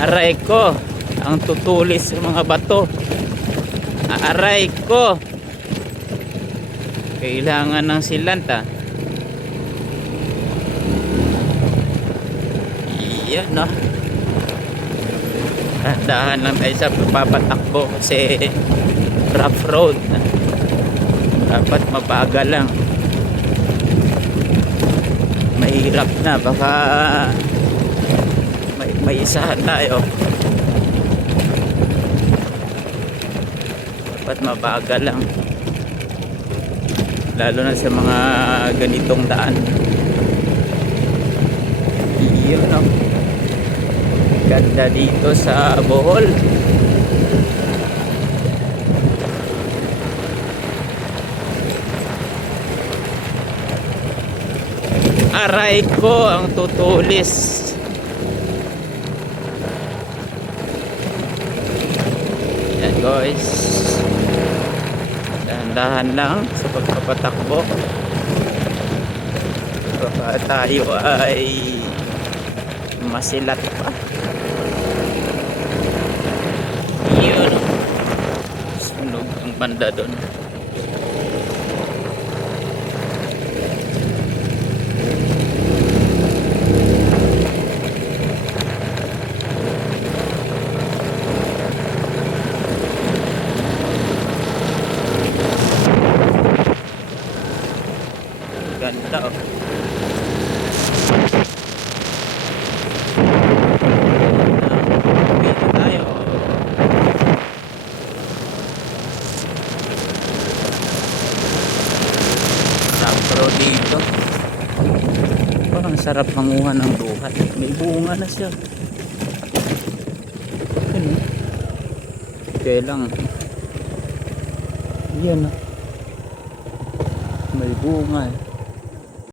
Aray ko. Ang tutulis ng mga bato. Aray ko. Kailangan ng silanta. Iyan no. Dahan lang tayo sa papatakbo kasi rough road. Dapat mabagal lang. Mahirap na, baka may isahan tayo. Dapat mabagal lang, lalo na sa mga ganitong daan. Iyon no, ganda dito sa Bohol. Aray ko, ang tutulis. Yan guys, dahan-dahan lang sa pagpapatakbo baka tayo ay masilat pa. Yun, sunog ang banda doon. Ganda oh. Dito tayo. Sapro dito. Parang sarap manguha ng duhat. May bunga na siya. Ano? Kaya lang. Yan oh. May bunga eh.